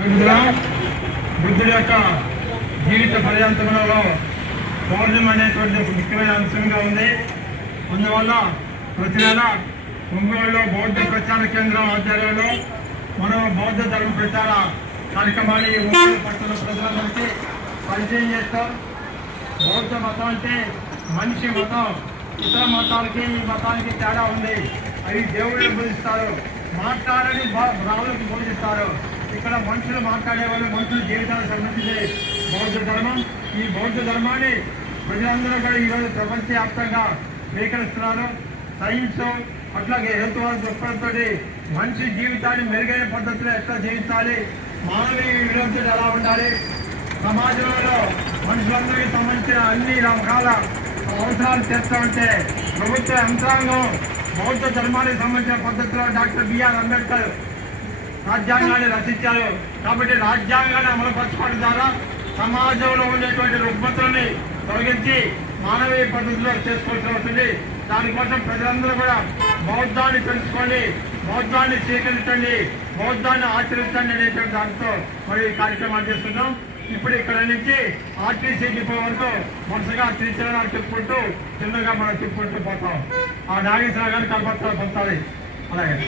బుద్ధుడా బుద్ధుడి యొక్క జీవిత పర్యాంతములలో పౌర్ణం అనేటువంటి ఒక ముఖ్యమైన అంశంగా ఉంది. అందువల్ల ప్రతి నెల ఒంగోలులో బౌద్ధ ప్రచార కేంద్రం ఆధ్వర్యంలో మనం బౌద్ధ ధర్మ ప్రచార కార్యక్రమాన్ని ఒంగోలు పట్టణ ప్రజలందరికీ పరిచయం చేస్తాం. బౌద్ధ మతం అంటే మనిషి మతం ఇతర మతాలకి ఈ మతానికి తేడా ఉంది. అవి దేవుళ్ళని పూజిస్తారు మాట్లాడని బా- రావులకు పూజిస్తారు ఇక్కడ మనుషులు మాట్లాడే వాళ్ళు మనుషుల జీవితాలకు సంబంధించి బౌద్ధ ధర్మం. ఈ బౌద్ధ ధర్మాన్ని ప్రజలందరూ కూడా ఈరోజు ప్రపంచవ్యాప్తంగా స్వీకరిస్తున్నారు. సైన్స్ అట్లాగే హెల్త్ వాళ్ళ దృక్పథంతో మనిషి జీవితాన్ని మెరుగైన పద్ధతిలో ఎట్లా జీవించాలి మానవీయ విలువలతో ఎలా ఉండాలి సమాజంలో మనుషులందరికీ సంబంధించిన అన్ని రకాల అవసరాలు చేస్తూ ప్రభుత్వ యంత్రాంగం బౌద్ధ ధర్మానికి సంబంధించిన పద్ధతిలో డాక్టర్ బిఆర్ అంబేద్కర్ రాజ్యాంగాన్ని రచించారు. కాబట్టి రాజ్యాంగాన్ని అమలుపరచుకోవడం ద్వారా సమాజంలో ఉండేటువంటి రుగ్మతుల్ని తొలగించి మానవీయ పద్ధతిలో చేసుకోవాల్సి వస్తుంది దానికోసం ప్రజలందరూ కూడా బౌద్ధాన్ని తెలుసుకోండి బౌద్ధాన్ని స్వీకరించండి బౌద్ధాన్ని ఆచరించండి అనేటువంటి దాంతో మరి ఈ కార్యక్రమాలు చేస్తున్నాం. ఇప్పుడు ఇక్కడ నుంచి ఆర్టీసీ డిపో వరకు వరుసగా శ్రీచరణాలు చెప్పుకుంటూ చిన్నగా మనం చెప్పుకుంటూ పోతాం. ఆ నాగేశ్వర గారిని కలపత్తా పొందాలి అలాగే.